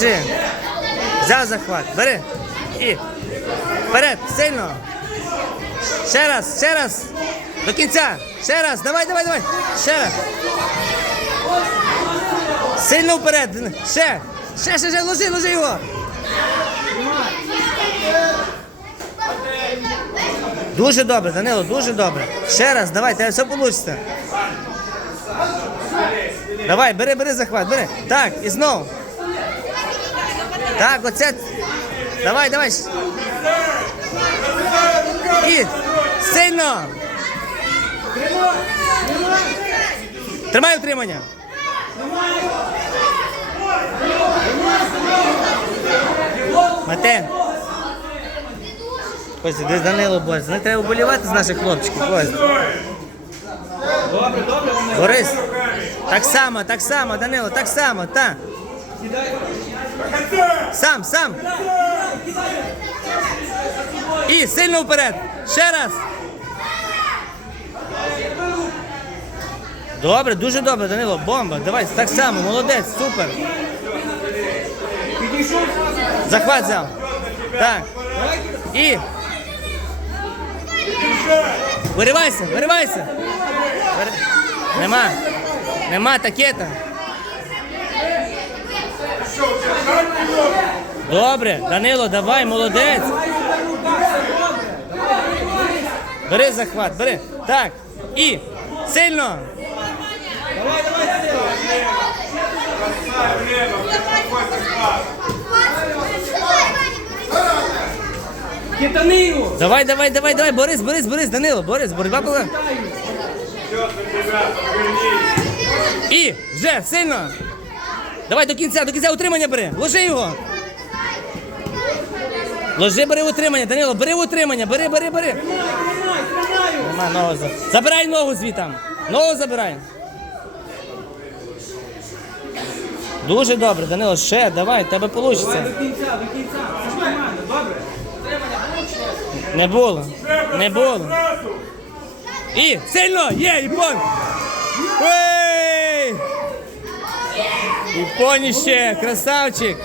Держи. Взяв захват. Бери. І. Вперед. Сильно. Ще раз, ще раз. До кінця. Ще раз. Давай, давай, давай. Ще раз. Сильно вперед. Ще. Ще, ще, ще. Ложи, ложи його. Дуже добре, Данило, дуже добре. Ще раз, давай, тебе все вийде. Давай, бери, бери захват, бери. Так, і знов. Так, оце. Давай, давай. І сильно. Тримай утримання. Мате. Костя, десь Данило бореться. Не треба болівати з наших хлопчиків, Костя. Борис. Так само, так само, Данило, так само, так. Сам, сам. І сильно вперед. Ще раз. Добре, дуже добре, Данило. Бомба. Давай, так само, молодець, супер. Захват взяв. Так. І. Виривайся, виривайся. Вир- Нема. Нема такета. Добре, Данило, давай, молодець. Бери захват, бери. Так. І. Сильно. Китани його! Давай, давай, давай, давай, Борис, Борис, Борис, Данило, Борис, боротьба була. І, вже, сильно. Давай до кінця, до кінця утримання бери. Ложи його. Ложи, бери утримання, Данило, бери утримання, бери, бери, бери. Нема ногу. за- Забирай ногу звітам. Ногу забирай. Дуже добре, Данило, ще, давай, в тебе вийде. До кінця, до кінця. Все ж нормально, добре. Не було. Не було. І сильно! Є, Іпон! Ей! Іпоніще, красавчик!